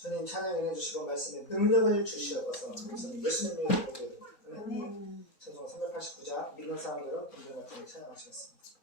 주님 찬양해 주시고 말씀에 능력을 주시옵소서. 그래서 예수님의 이름으로. 찬송 389자 믿는 사람들은 동전 같은 찬양하시겠습니다.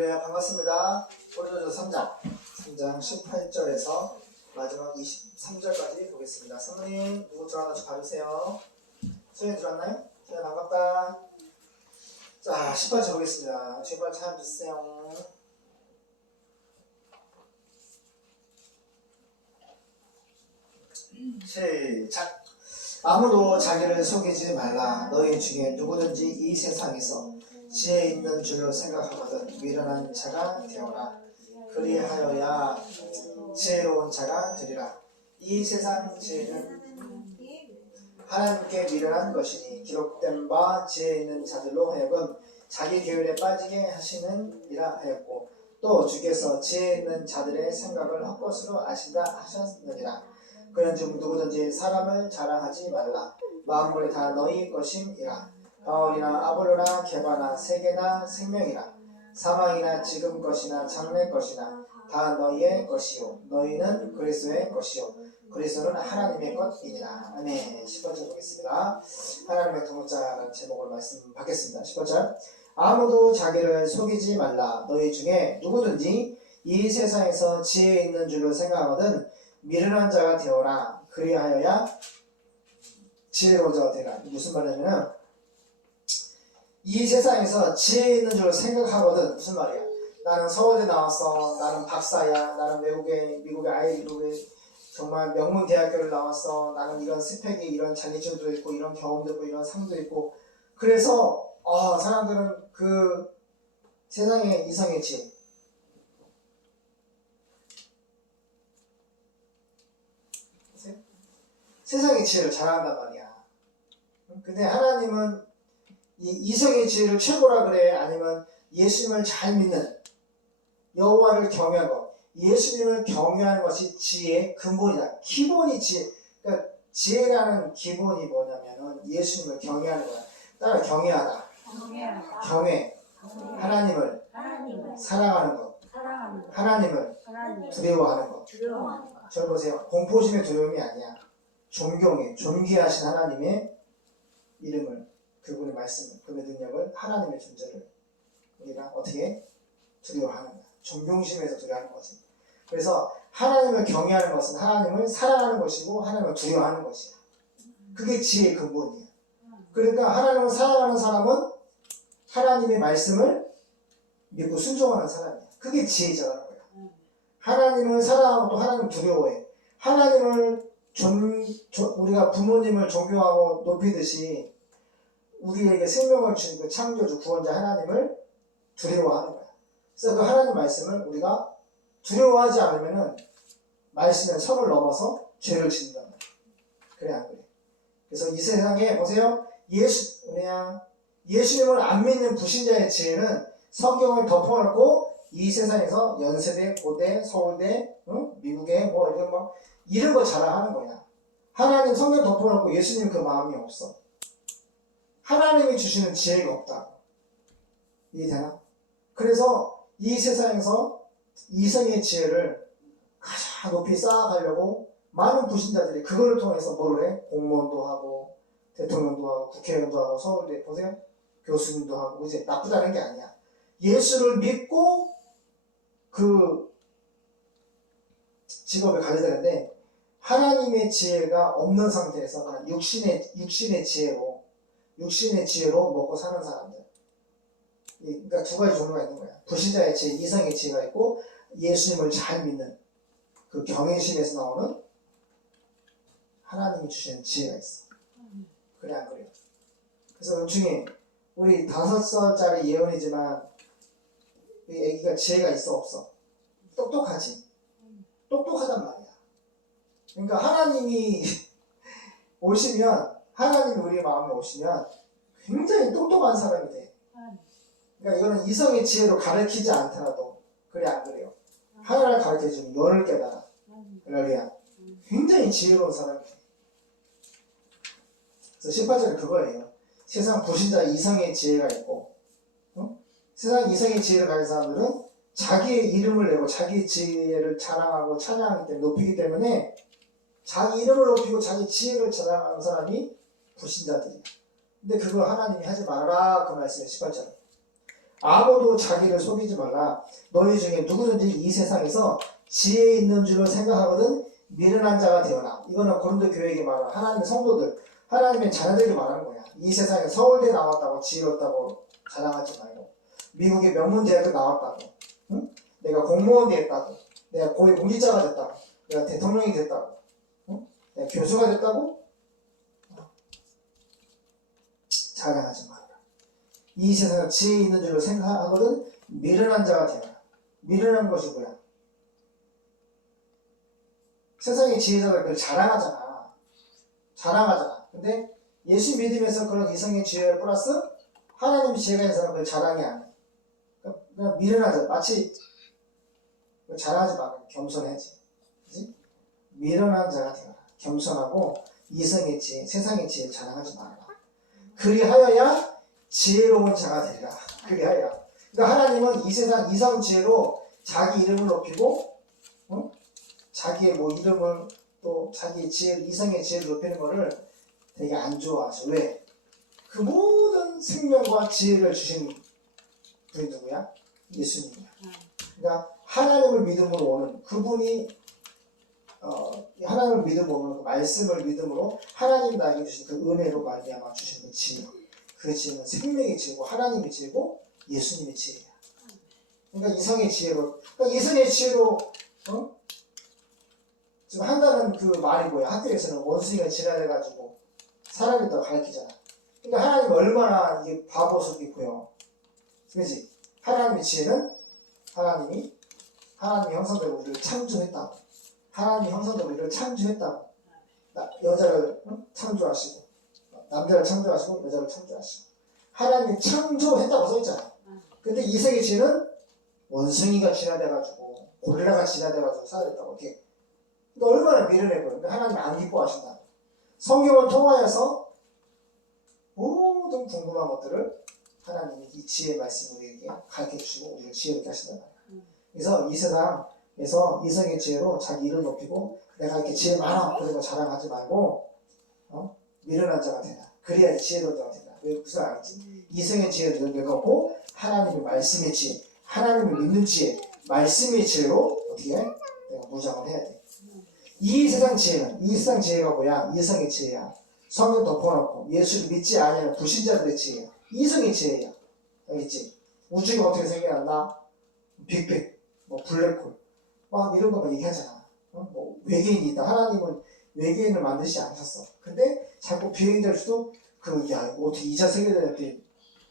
할렐루야 반갑습니다. 고린도서 3장 3장 18절에서 마지막 23절까지 보겠습니다. 사모님 누구 들어왔나 봐주세요. 소연이 들어왔나요? 소연 반갑다. 자 18절 보겠습니다. 제발 찾아주세요. 시작. 아무도 자기를 속이지 말라. 너희 중에 누구든지 이 세상에서 지혜 있는 줄로 생각하거든 미련한 자가 되어라. 그리하여야 지혜로운 자가 되리라. 이 세상 지혜는 하나님께 미련한 것이니 기록된 바 지혜 있는 자들로 하여금 자기 계율에 빠지게 하시는 이라 하였고 또 주께서 지혜 있는 자들의 생각을 헛것으로 아신다 하셨느니라. 그런즉 누구든지 사람을 자랑하지 말라. 마음물이 다 너희 것임이라. 바울이나 아볼로나 개바나 세계나 생명이나 사망이나 지금 것이나 장래 것이나 다 너희의 것이요. 너희는 그리스도의 것이요. 그리스도는 하나님의 것이니라. 아멘. 10번째 보겠습니다. 하나님의 통자라는 제목으로 말씀 받겠습니다. 10번째 아무도 자기를 속이지 말라. 너희 중에 누구든지 이 세상에서 지혜 있는 줄로 생각하거든 미련한 자가 되어라. 그리하여야 지혜로운 자가 되라. 무슨 말이냐면 이 세상에서 지혜 있는 줄 생각하거든 무슨 말이야? 나는 서울대 나왔어. 나는 박사야. 나는 외국에 미국의 아이리그에 정말 명문 대학교를 나왔어. 나는 이런 스펙이 이런 자격증도 있고 이런 경험도 있고 이런 상도 있고 그래서 아 사람들은 그 세상의 이성의 지혜 세상의 지혜를 잘한단 말이야. 근데 하나님은 이 이성의 지혜를 최고라 그래 아니면 예수님을 잘 믿는 여호와를 경외하고 예수님을 경외하는 것이 지혜의 근본이다. 기본이 지혜. 그러니까 지혜라는 기본이 뭐냐면은 예수님을 경외하는 거야. 따라 경외하다. 경외하다. 경외. 하나님을 하나님을 사랑하는 것. 사랑하는 것. 하나님을 하나님 두려워하는 것. 두려워하는 것. 저 보세요. 공포심의 두려움이 아니야. 존경해. 존귀하신 하나님의 이름을 그분의 말씀을 그분의 능력을 하나님의 존재를 우리가 어떻게 두려워하는 거야. 존경심에서 두려워하는 거지. 그래서 하나님을 경외하는 것은 하나님을 사랑하는 것이고 하나님을 두려워하는 것이야. 그게 지혜의 근본이야. 그러니까 하나님을 사랑하는 사람은 하나님의 말씀을 믿고 순종하는 사람이야. 그게 지혜자라는 거야. 하나님을 사랑하고 또 하나님을 두려워해. 하나님을 존, 존- 우리가 부모님을 존경하고 높이듯이 우리에게 생명을 주신 그 창조주 구원자 하나님을 두려워하는 거야. 그래서 그 하나님 말씀을 우리가 두려워하지 않으면은 말씀의 선을 넘어서 죄를 짓는단 말이야. 그래 안 그래? 그래서 이 세상에 보세요. 예수 그냥 예수님을 안 믿는 불신자의 지혜는 성경을 덮어놓고 이 세상에서 연세대, 고대, 서울대, 응? 미국에 뭐 이런 뭐 이런 거 자랑하는 거야. 하나님 성경 덮어놓고 예수님 그 마음이 없어. 하나님이 주시는 지혜가 없다. 이해되나? 그래서 이 세상에서 이성의 지혜를 가장 높이 쌓아가려고 많은 불신자들이 그거를 통해서 뭐를 해? 공무원도 하고 대통령도 하고 국회의원도 하고 서울대 보세요. 교수님도 하고 이제 나쁘다는 게 아니야. 예수를 믿고 그 직업을 가져야 되는데 하나님의 지혜가 없는 상태에서 그냥 육신의 육신의 지혜로 육신의 지혜로 먹고 사는 사람들. 이- 그러니까 두 가지 종류가 있는 거야. 불신자의 지혜, 이성의 지혜가 있고 예수님을 잘 믿는 그 경외심에서 나오는 하나님이 주시는 지혜가 있어. 그래 안 그래요? 그래서 중에 우리 다섯 살짜리 예언이지만 이 애기가 지혜가 있어 없어? 똑똑하지. 똑똑하단 말이야. 그러니까 하나님이 오시면 하나님이 우리 마음에 오시면 굉장히 똑똑한 사람이 돼. 그러니까 이거는 이성의 지혜로 가르치지 않더라도 그래 안 그래요? 하나를 가르쳐 주면 열을 깨달아. 할렐루야. 굉장히 지혜로운 사람이 돼. 그래서 18절은 그거예요. 세상 부신자 이성의 지혜가 있고 어? 세상 이성의 지혜를 가진 사람들은 자기의 이름을 내고 자기의 지혜를 자랑하고 찬양하기 때문에 높이기 때문에 자기 이름을 높이고 자기 지혜를 자랑하는 사람이 불신자들이야. 근데 그거 하나님이 하지 말아라 그 말씀에 18절. 아무도 자기를 속이지 말라. 너희 중에 누구든지 이 세상에서 지혜 있는 줄을 생각하거든 미련한 자가 되어라. 이거는 고린도 교회에게 말하는 하나님의 성도들, 하나님의 자녀들에게 말하는 거야. 이 세상에 서울대 나왔다고 지혜롭다고 자랑하지 말고 미국의 명문 대학교 나왔다고 응? 내가 공무원 됐다고 내가 고위 공직자가 됐다고 내가 대통령이 됐다고 응? 내가 교수가 됐다고 자랑하지 말아라. 이 세상에 지혜 있는 줄을 생각하거든 미련한 자가 되어라. 미련한 것이 뭐야? 세상의 지혜자들 그걸 자랑하잖아. 자랑하잖아. 근데 예수 믿으면서 그런 이성의 지혜 플러스 하나님 지혜가 있는 사람은 그걸 자랑이 안 해. 그냥- 미련하자. 마치 자랑하지 마. 겸손해지. 그지? 미련한 자가 되어라. 겸손하고 이성의 지혜, 세상의 지혜를 자랑하지 말아라. 그리하여야 지혜로운 자가 되리라. 그리하여. 그러니까 하나님은 이 세상 이성 지혜로 자기 이름을 높이고, 어? 자기의 뭐 이름을 또 자기 지혜, 이성의 지혜를 높이는 거를 되게 안 좋아하셔. 왜? 그 모든 생명과 지혜를 주신 분이 누구야? 예수님이야. 그러니까 하나님을 믿음으로 오는 그분이 어, 하나님을 믿음으로 말씀을 믿음으로 하나님 나에게 주신 그 은혜로 말미암아 주신 그 지혜. 그 지혜는 생명의 지혜고 하나님의 지혜고 예수님의 지혜야. 그러니까 이성의 지혜로, 그러니까 이성의 지혜로 어? 지금 한다는 그 말이 뭐야? 학교에서는 원숭이가 지랄해가지고 사람이 더 가르치잖아. 그러니까 하나님 얼마나 이게 바보스럽게 보여. 그지? 하나님의 지혜는 하나님이 하나님의 형상대로 우리를 창조했다고. 하나님의 형상대로 우리를 창조했다고. 나- 여자를 응? 창조하시고 남자를 창조하시고 여자를 창조하시고 하나님이 창조했다고 써있잖아. 근데 이 세계 지혜는 원숭이가 진화돼가지고 고릴라가 진화돼가지고 어떻게? 너 얼마나 미련해 보여. 근데 하나님 안 기뻐하신다. 성경을 통하여서 모든 궁금한 것들을 하나님이 이 지혜의 말씀 우리에게 가르쳐 주시고 우리를 지혜롭게 하신단 말이야. 그래서 이 세상 에서 이성의 지혜로 자기 일을 높이고 내가 이렇게 지혜 많아 그런 거 자랑하지 말고 어? 미련한 자가 되라. 그래야 지혜로운 자가 되라. 왜 무슨 알지? 이성의 지혜를 능력하고 하나님의 말씀의 지혜, 하나님을 믿는 지혜, 말씀의 지혜로 어떻게 해? 내가 무장을 해야 돼. 이 세상 지혜는 이 세상 지혜가 뭐야? 이성의 지혜야. 성경 덮어놓고 예수를 믿지 아니하는 불신자들의 지혜야. 이성의 지혜야. 알겠지? 우주가 어떻게 생겨났나? 빅뱅, 뭐 블랙홀, 막 이런 거만 얘기하잖아. 어? 뭐 외계인이 있다. 하나님은 외계인을 만드시지 않으셨어. 근데 자꾸 비행자 수도 그, 야, 어떻게 이자 세계대회 이렇게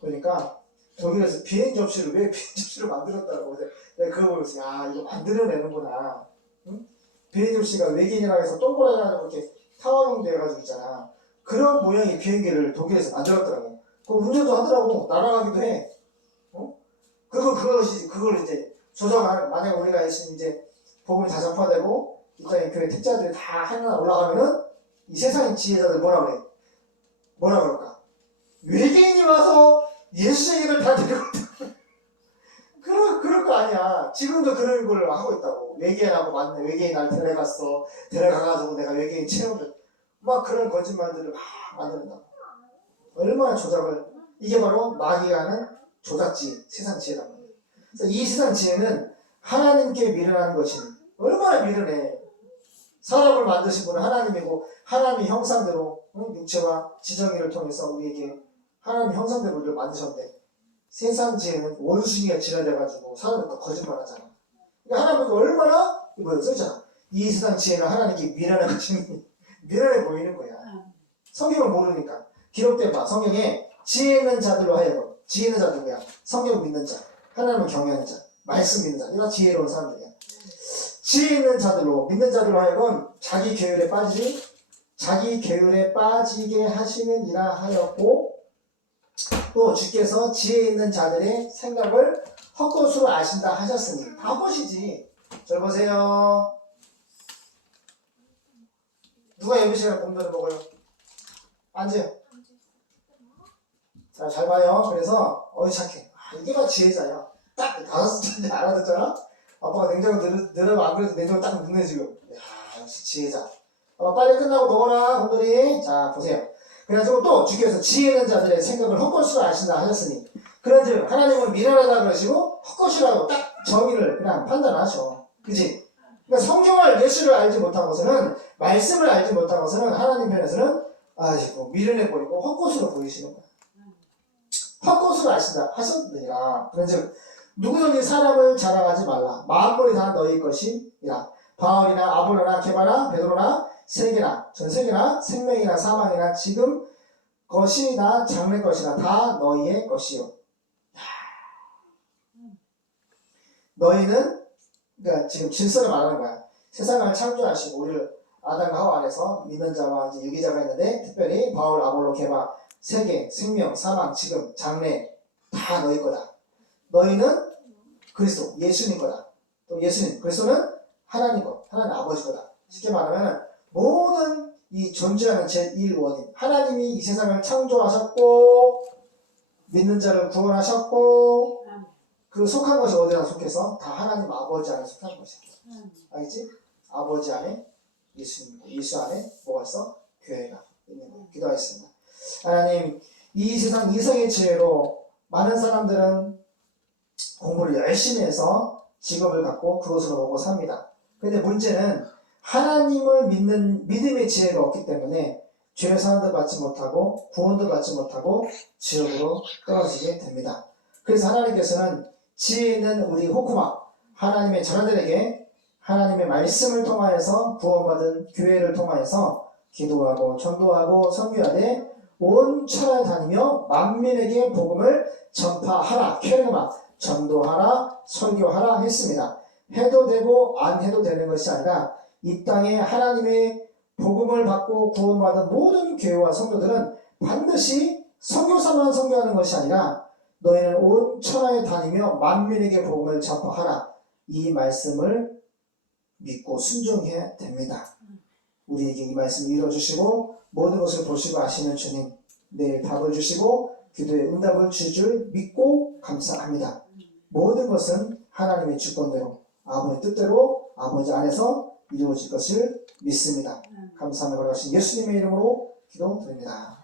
그러니까 독일에서 비행 접시를 왜 비행 접시를 만들었다고. 내가 그거 보면서 야, 이거 만들어내는구나. 응? 비행 접시가 외계인이라고 해서 동그랗게 이렇게 타원형 돼가지고 있잖아. 그런 모양의 비행기를 독일에서 만들었더라고. 그 운전도 하더라고. 날아가기도 해. 어? 그거, 그것이, 그걸 이제 조정하는, 만약에 우리가 이제 복음이 다 전파되고, 이 땅에 교회 특자들이 다 하나 올라가면은, 이 세상의 지혜자들 뭐라 그래? 뭐라 그럴까? 외계인이 와서 예수 얘기를 다 데리고 있다. 그럴, 그럴 거 아니야. 지금도 그런 걸 하고 있다고. 외계인하고 맞네. 외계인 날 데려갔어. 데려가가지고 내가 외계인 체험을. 막 그런 거짓말들을 막 만든다고. 얼마나 조작을. 이게 바로 마귀가 하는 조작지, 세상 말이에요. 그래서 이 세상 지혜는 하나님께 미련하는 것이 얼마나 미련해. 사람을 만드신 분은 하나님이고 하나님의 형상대로 응? 육체와 지정의를 통해서 우리에게 하나님의 형상대로 우리를 만드셨는데 세상 지혜는 원숭이가 지나돼가지고 사람을 또 거짓말하잖아. 그러니까 하나님은 얼마나 이거 써있잖아. 이 세상 지혜는 하나님께 미련한 미련해 보이는 거야. 성경을 모르니까 기록된 바 성경에 지혜 있는 자들로 하여금 지혜 있는 자 누구야? 성경 믿는 자, 하나님을 경외하는 자, 말씀 믿는 자, 이런 지혜로운 사람들이야. 지혜 있는 자들로 믿는 자들로 하여금 자기 계율에 빠지지 자기 계율에 빠지게 하시는 이라 하였고 또 주께서 지혜 있는 자들의 생각을 헛것으로 아신다 하셨으니 바보시지. 절 보세요. 누가 예배 시간에 공도를 먹어요? 앉아요. 자, 잘 봐요. 그래서, 어이, 착해. 아, 이게 다 지혜자야. 딱 다섯 숫자인데 알아듣잖아? 아빠가 냉장고 늘, 늘으면 안 그래도 냉장고 딱 넣네, 지금. 야 역시 지혜자. 아빠 빨리 끝나고 넣어라, hom들이. 자, 보세요. 그래가지고 또 주께서 지혜 있는 자들의 생각을 헛것으로 아신다 하셨으니. 그런즉 하나님은 미련하다 그러시고 헛것이라고 딱 정의를 그냥 판단하셔. 그지? 그러니까 성경을 예수를 알지 못하고서는 말씀을 알지 못하고서는 하나님 편에서는 아이고 미련해 보이고 헛것으로 보이시는 거야. 헛것으로 아신다 하셨느니라. 그런즉 누구든지 사람을 자랑하지 말라. 만물이 다 너희 것이니라. 바울이나 아볼로나 게바나 베드로나 세계나 전 세계나 생명이나 사망이나 지금 것이나 장래 것이나 다 너희의 것이요. 너희는 그러니까 지금 질서를 말하는 거야. 세상을 창조하시고 우리를 아담과 하와 안에서 믿는 자와 이제 유기자가 있는데 특별히 바울, 아볼로, 게바, 세계, 생명, 사망, 지금, 장래 다 너희 거다. 너희는 그리스도, 예수님 거다. 또 예수님, 그리스도는 하나님 거, 하나님 아버지 거다. 쉽게 말하면 모든 이 존재하는 제1원인 하나님이 이 세상을 창조하셨고 믿는 자를 구원하셨고 그 속한 것이 어디나 속해서 다 하나님 아버지 안에 속한 것이야. 알겠지? 아버지 안에 예수님, 예수 안에 뭐가 있어? 교회가 있는 거야. 기도하겠습니다. 하나님, 이 세상 이성의 지혜로 많은 사람들은 공부를 열심히 해서 직업을 갖고 그것으로 먹고 삽니다. 근데 문제는 하나님을 믿는 믿음의 지혜가 없기 때문에 죄 사함도 받지 못하고 구원도 받지 못하고 지옥으로 떨어지게 됩니다. 그래서 하나님께서는 지혜 있는 우리 호쿠마 하나님의 자녀들에게 하나님의 말씀을 통하여서 구원받은 교회를 통하여서 기도하고 전도하고 선교하되 온 천하에 다니며 만민에게 복음을 전파하라 캐르마 전도하라 설교하라 했습니다. 해도 되고 안 해도 되는 것이 아니라 이 땅에 하나님의 복음을 받고 구원받은 모든 교회와 성도들은 반드시 선교사만 선교하는 것이 아니라 너희는 온 천하에 다니며 만민에게 복음을 전파하라 이 말씀을 믿고 순종해야 됩니다. 우리에게 이 말씀 이뤄주시고 모든 것을 보시고 아시는 주님 내일 답을 주시고 기도의 응답을 줄줄 믿고 감사합니다. 모든 것은 하나님의 주권대로 아버지 뜻대로 아버지 안에서 이루어질 것을 믿습니다. 감사하며 걸어가신 예수님의 이름으로 기도드립니다.